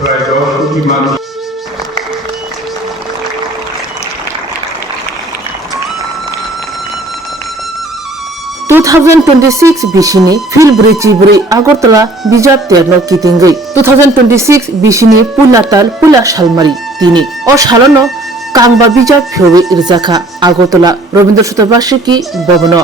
প্রায় 10 কোটি মানুষ 2026 bisini Phiyogwi Chibri Agartala Bijap terno Kitingwi 2026 bisini Pulatal Pula Shalmari tini o shalono Kangba Bijap Phiyogwi Rwjakkha Agartala Robindra Sutobashiki Bobno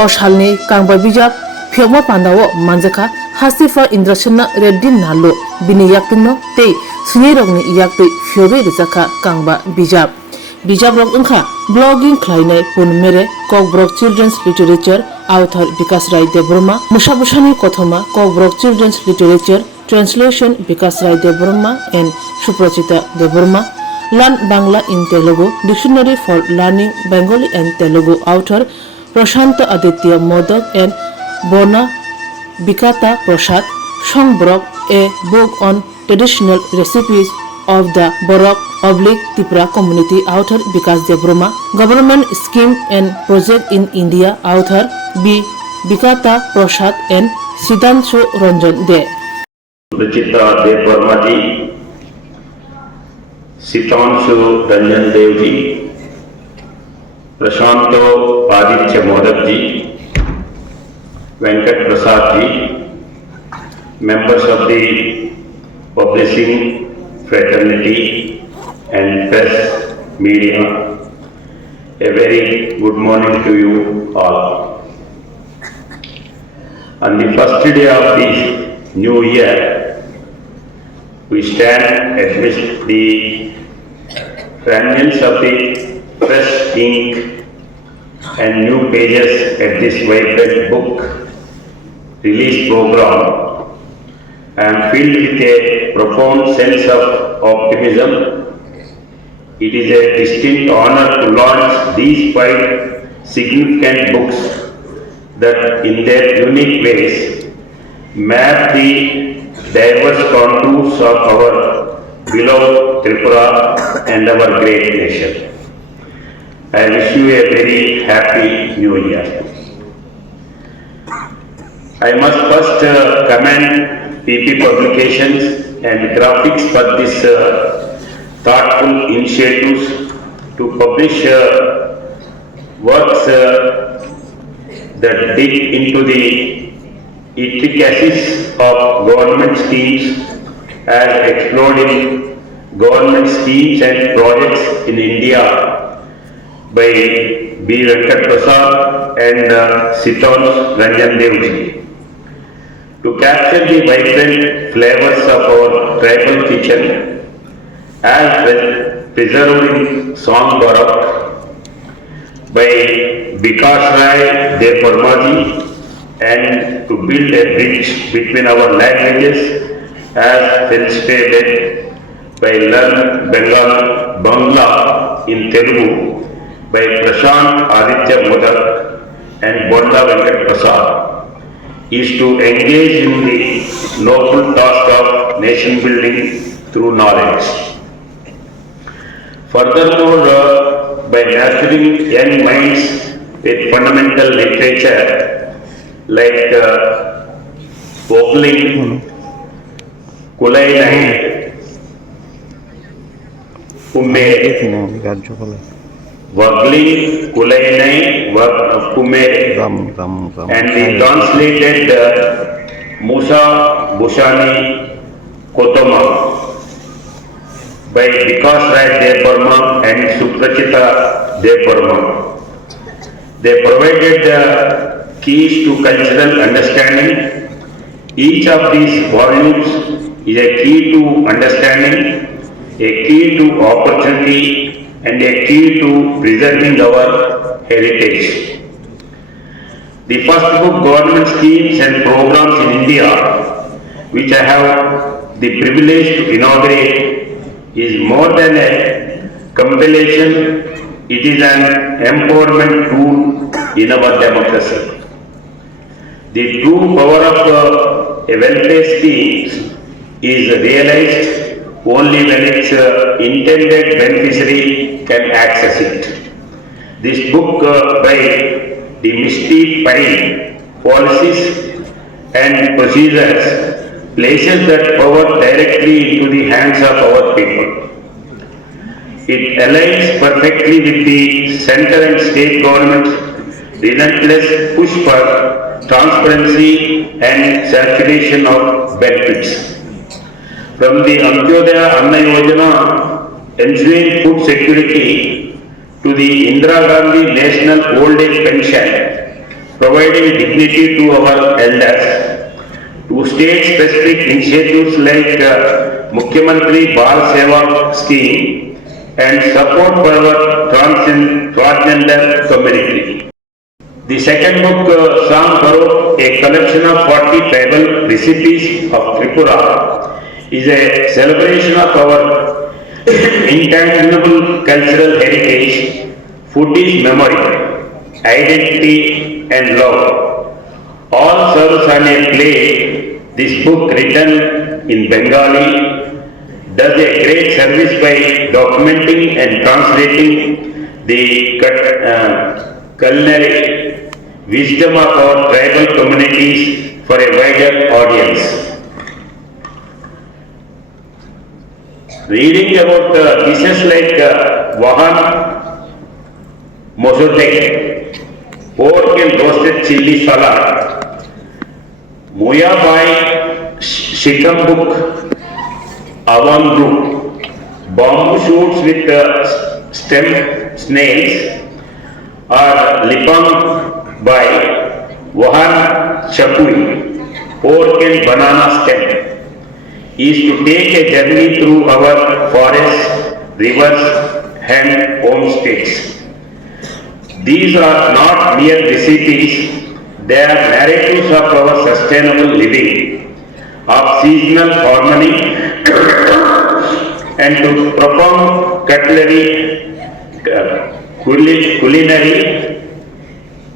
o shalni Kangba Bijap Phiyogma Pandao Manjaka Hastephani Indrasana Reddi Nalo bini Yaktwi te Sunirogni Yaktwi Phiyogwi Rwjakkha Kangba Bijap Bijap rok ungkha blogging khlainai punmere Kokbrok Children's Literature author Vikas Rai Debroma Mushabusani Kothoma Kokbrok Children's Literature translation Vikas Rai Debroma and Swrangchati Debroma Learn Bangla in Telugu dictionary for learning Bengali and Telugu author Prashanta Aditya Modak and Bona Bikata Prasad Shongbrok a book on traditional recipes of the Borok Tripura community author Vikas Debroma government scheme and project in India author B. Bikata Prasad and Siddhanshu Ranjan De. Debroma ji, Siddhanshu Ranjan Dev ji, Prashanto Aditya Modak ji, Venkat Prasad ji, members of the publishing fraternity and press media, a very good morning to you all. On the first day of this new year, we stand amidst the fragments of the fresh ink and new pages at this vibrant book release program. I am filled with a profound sense of optimism. It is a distinct honor to launch these 5 significant books that in their unique ways map the diverse contours of our beloved Tripura and our great nation. I wish you a very happy new year. I must first commend PP Publications and Graphics for this thoughtful initiatives to publish works that dig into the intricacies of government schemes as explored in government schemes and projects in India by B. Venkat Prasad and Siddhanshu Ranjan Dev ji. To capture the vibrant flavors of our tribal kitchen as preserved in song Borok by Vikas Rai Debroma and to build a bridge between our languages as illustrated by Learn Bangla in Telugu by Prashant Aditya Modak and Bonda Venkat Prasad is to engage in the noble task of nation building through knowledge. Furthermore, by nurturing young minds with fundamental literature like Ogling, Kulainai, Kume, Wagling, Kulainai, Kume, and the translated Musa Bushani Kotoma by Vikas Rai Debroma and Swrangchati Debroma. They provided keys to cultural understanding. Each of these volumes is a key to understanding, a key to opportunity, and a key to preserving our heritage. The first book, Government Schemes and Programs in India, which I have the privilege to inaugurate, is more than a compilation, it is an empowerment tool in our democracy. The true power of a welfare scheme is realized only when its intended beneficiary can access it. This book by the Misty Pine policies and procedures places that power directly into the hands of our people. It aligns perfectly with the center and state government's relentless push for transparency and circulation of benefits. From the Antyodaya Anna Yojana ensuring food security to the Indira Gandhi National Old Age Pension providing dignity to our elders, to state-specific initiatives like Mukhyamantri Bal Seva Scheme and support for our transgender community. The second book, Sam Baro, a collection of 40 tribal recipes of Tripura, is a celebration of our intangible cultural heritage. Food is memory, identity and love. All serves on a plate. This book, written in Bengali, does a great service by documenting and translating the culinary wisdom of our tribal communities for a wider audience. Reading about dishes like Wahan Mosodek, pork and roasted chili salad, Muya by Shikambuk, Avandru, bamboo shoots with stem snails, or Lipang by Wahan Chakui, pork and banana stem, is to take a journey through our forests, rivers and homestays. These are not mere recipes, they are narratives of our sustainable living, of seasonal harmony and to profound culinary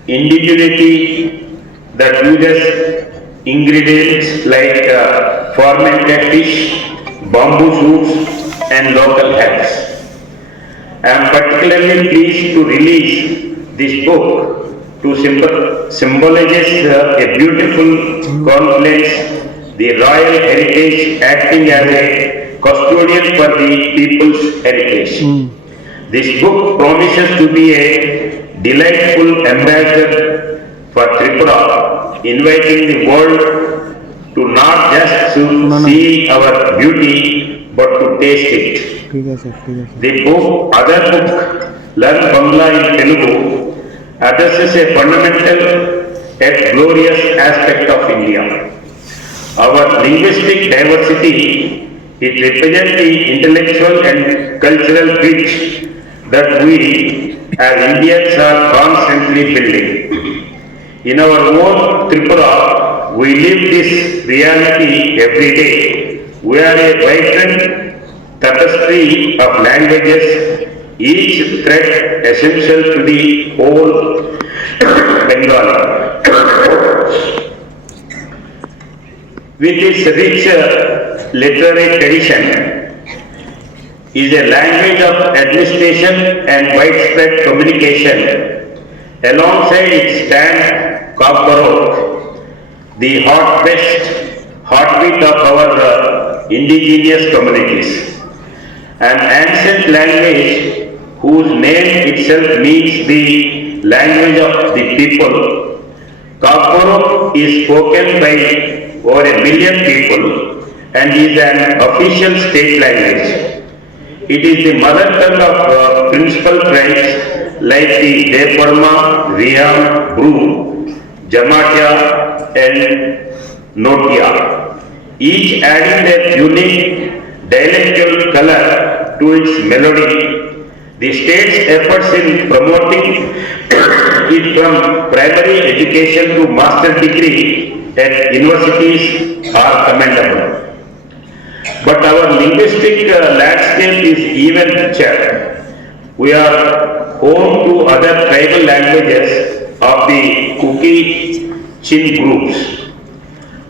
indigeneity that uses ingredients like fermented fish, bamboo shoots and local herbs. I am particularly pleased to release this book to symbolizes a beautiful confluence, the royal heritage acting as a custodian for the people's heritage. This book promises to be a delightful ambassador for Tripura, inviting the world to not just see our beauty but to taste it. The other book, Learn Bangla in Telugu, addresses a fundamental yet glorious aspect of India. Our linguistic diversity, it represents the intellectual and cultural bridge that we as Indians are constantly building. In our own Tripura, we live this reality every day. We are a vibrant tapestry of languages, each thread essential to the whole Bengali. With its rich literary tradition, is a language of administration and widespread communication. Alongside it stands Kangba, the heartbeat of our indigenous communities. An ancient language whose name itself means the language of the people. Kangba is spoken by over 1 million people and is an official state language. It is the mother tongue of principal tribes like the Deparma, Riyam, Bru, Jamatia and Notia, each adding their unique dialectal color to its melody. The state's efforts in promoting it from primary education to master degree at universities are commendable. But our linguistic landscape is even richer. We are home to other tribal languages of the Kuki Chin groups,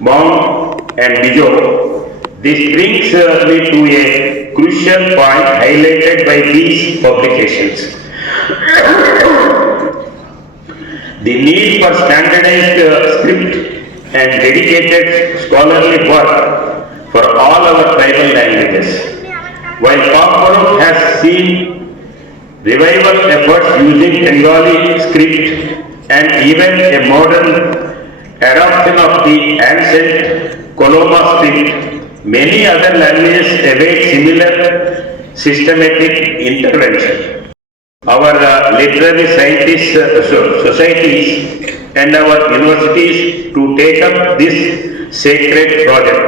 Hmong and Bijap. This brings me to a crucial point highlighted by these publications. The need for standardized script and dedicated scholarly work for all our tribal languages. While Kangba has seen revival efforts using Bengali script and even a modern adoption of the ancient Koloma script, many other languages await similar systematic intervention. Our literary scientists, societies and our universities to take up this sacred project.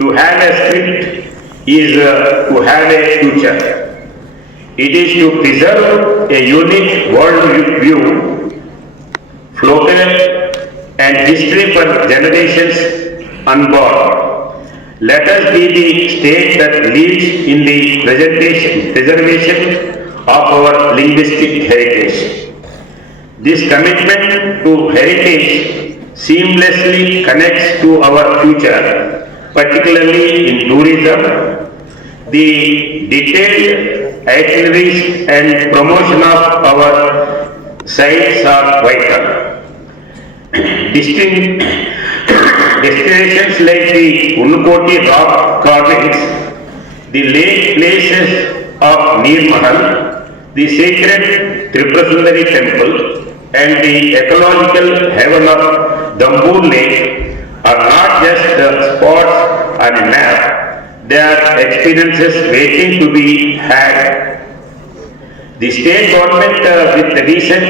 To have a script is to have a future. It is to preserve a unique world view, folklore and history for generations unborn. Let us be the state that leads in the preservation of our linguistic heritage. This commitment to heritage seamlessly connects to our future, particularly in tourism. The detailed itineraries and promotion of our sites are vital. Destinations like the Unukoti rock carvings, the lake places of Neer Mahal, the sacred Tripurasundari temple, and the ecological heaven of Dambur Lake are not just spots on a map, they are experiences waiting to be had. The state government, with the recent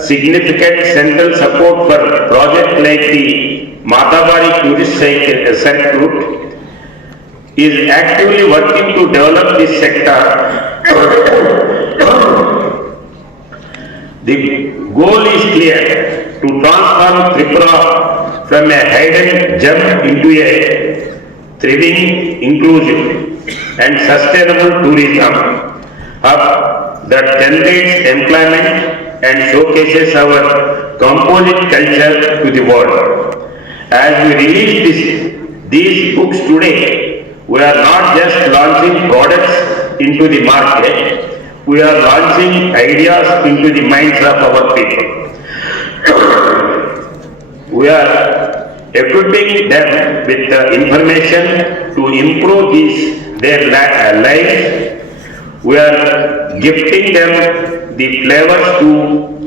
significant central support for projects like the Matabari tourist circuit, is actively working to develop this sector. The goal is clear: to transform Tripura from a hidden gem into a thriving, inclusive, and sustainable tourism hub that generates employment and showcases our composite culture to the world. As we release these books today, we are not just launching products into the market, we are launching ideas into the minds of our people. We are equipping them with the information to improve their lives. We are gifting them the flavors to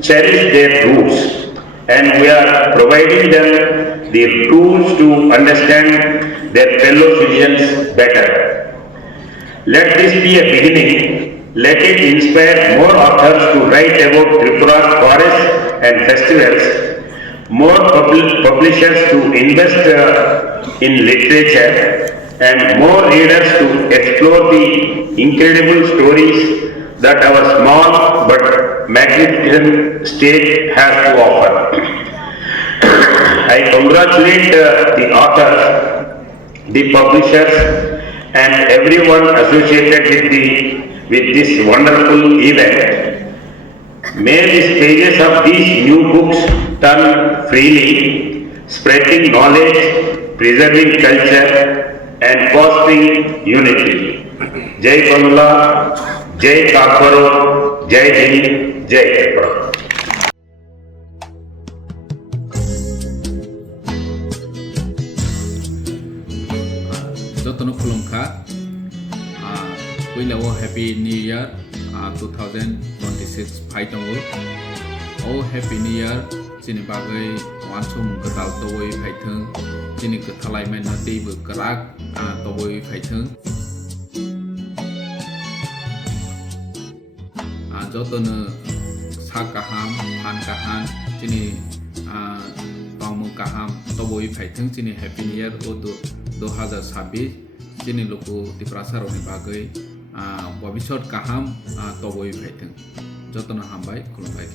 cherish their roots, and we are providing them the tools to understand their fellow citizens better. Let this be a beginning. Let it inspire more authors to write about Tripura's forests and festivals, more publishers to invest in literature, and more readers to explore the incredible stories that our small but magnificent state has to offer. I congratulate the authors, the publishers, and everyone associated with this wonderful event. May the pages of these new books turn freely, spreading knowledge, preserving culture, and fostering unity. Jai Bangla, Jai Kakaro, Jai Hind, Jai Tripura. Jotono khulumkha Kuilawo Happy New Year 2026 Phaitongo. Oh Happy New Year Chini bagai wansum ketal towoi phaitheng chini kethalai men hati bu kerak towoi phaitheng jotono sak kaham han kahan chini tongmu kaham towoi phaitheng chini Happy New Year 2026 chini loko tiprasaroni bagai bhabishot kaham towoi phaitheng jotono hambai khulumbai.